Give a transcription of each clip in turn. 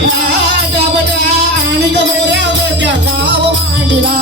आणि गोऱ्या गोट्या गाव मांडला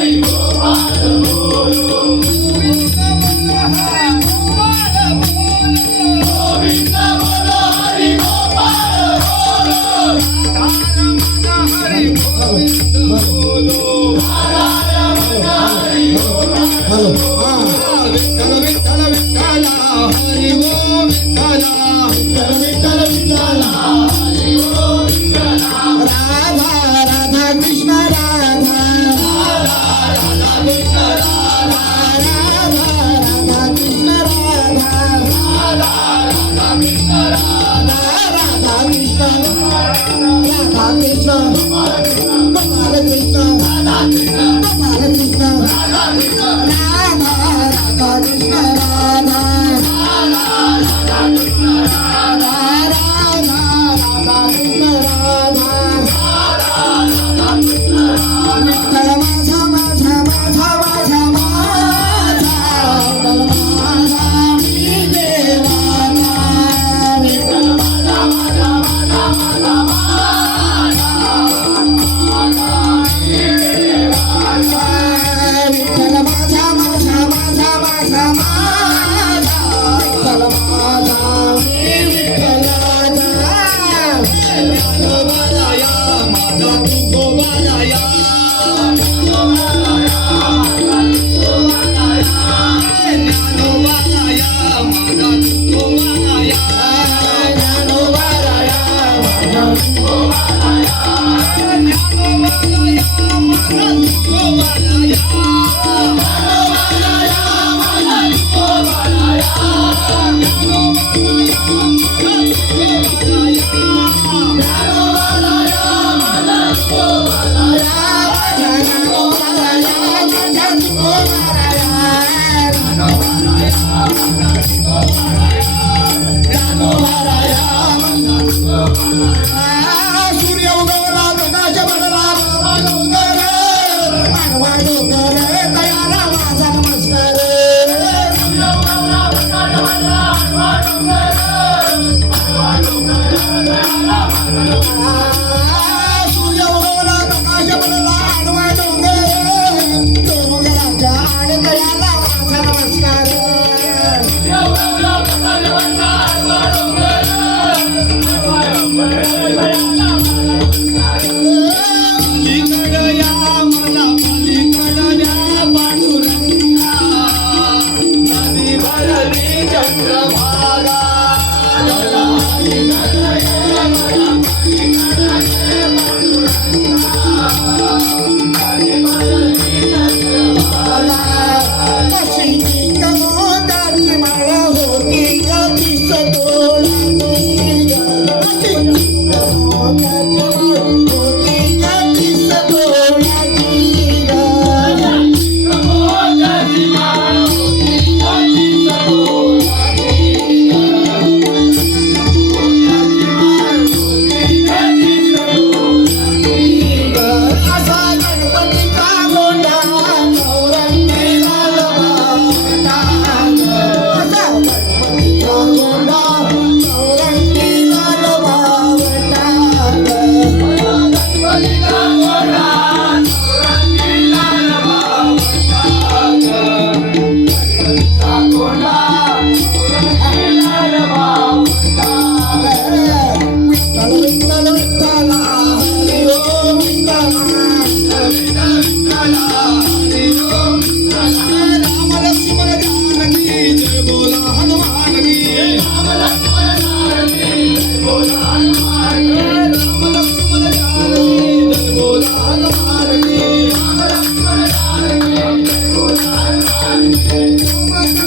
Hare चालू हा विठ्ठल विठ्ठल विठ्ठला हरी ओम विठ्ठला विठ्ठल विठ्ठला हरी ओम विठ्ठला राधा राधा कृष्ण राधा राधा कृष्ण राधा राधा राधा कृष्ण राधा राधा राधा कृष्ण राधा राधा कृष्ण राधा कृष्ण गोपाल कृष्ण राधा कृष्ण गोपाल कृष्ण राधा कृष्ण राधा राधा कृष्ण राधा राधा कृष्ण राधा राधा राधा कृष्ण राधा राधा कृष्ण राधा विठ्ठल माझा माझा माझा माझा माझा विठ्ठल माझा मी देवाचा विठ्ठल माझा माझा माझा माझा विठ्ठल माझा माझा माझा माझा माझा विठ्ठल माझा मी विठ्ठलाचा ज्ञानोबाराया माझा तुकोबाराया ज्ञानोबाराया माझा तुकोबाराया ज्ञानोबाराया माझा तुकोबाराया ज्ञानोबाराया माझा तुकोबाराया सूर्य उगवला प्रकाश पडला मानवा डोंगर तयारा माझा नमस्कार सूर्य उगवला प्रकाश पडला आडवा डोंगर डोंगराच्या आड तयाला माझा नमस्कार पलीकडया मला पलीकडल्या पांडुरंगा नदी भरली चंद्रभागा कमोदाची माळ होती गती सतोळी होती गती सतोळी असा गणपतीचा गोंडा नवरंगीला लवाटा असा गणपतीचा गोंडा नवरंगीला लवाटा विठ्ठल विठ्ठल विठ्ठला हरी ओम विठ्ठला राम लक्ष्मण जानकी जय बोला हनुमान की राम लक्ष्मण जानकी जय बोला हनुमान की राम लक्ष्मण जानकी जय बोला हनुमान की राम लक्ष्मण जानकी जय बोला हनुमान की माता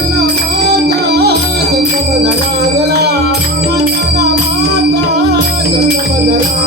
संत लागला माता संत लागला